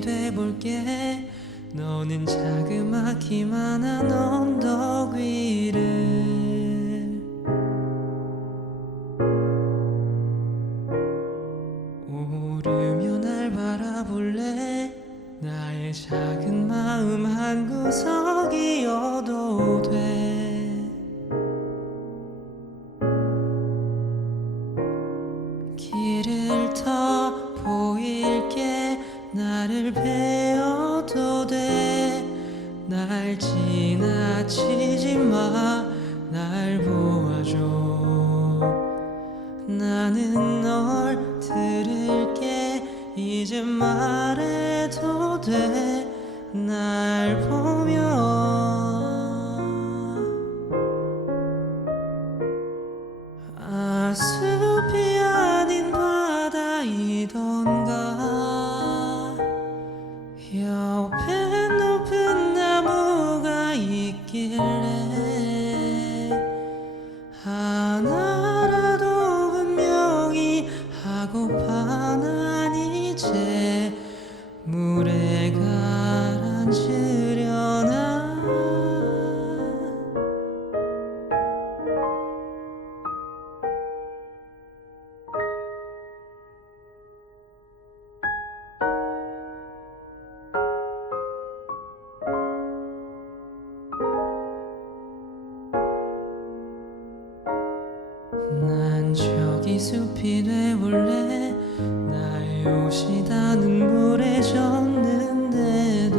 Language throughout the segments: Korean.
돼볼게. 너는 자그마기만한 언덕 위를. 오르며 날 바라볼래? 나의 작은 마음 한 구석이어 나를 베어도 돼 날 지나치지 마 날 보아줘. 나는 널 들을게. 이제 말해도 돼. 날 보며 아 숲이 저기 숲이 돼볼래 나의 옷이 다 눈물에 젖는데도.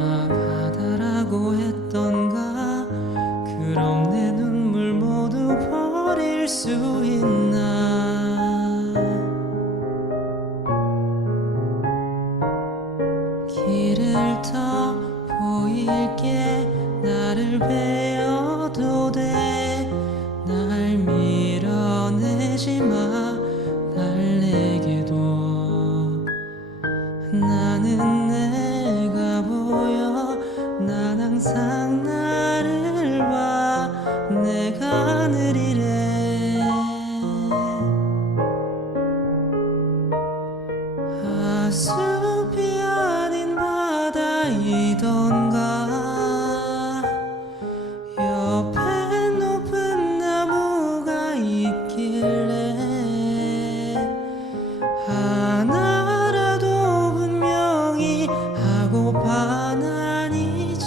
아 바다라고 했던가? 그럼 내 눈물 모두 버릴 수 있나 baby.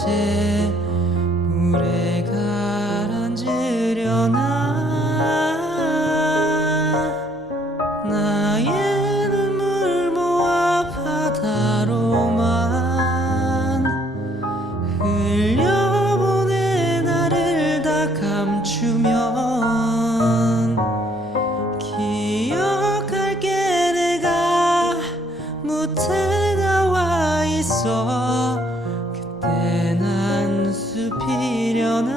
물에 가라앉으려나? 나의 눈물 모아 바다로만 흘려보내 나를 다 감추면 기억할게 내가 무태가 와 있어. 숲이려나?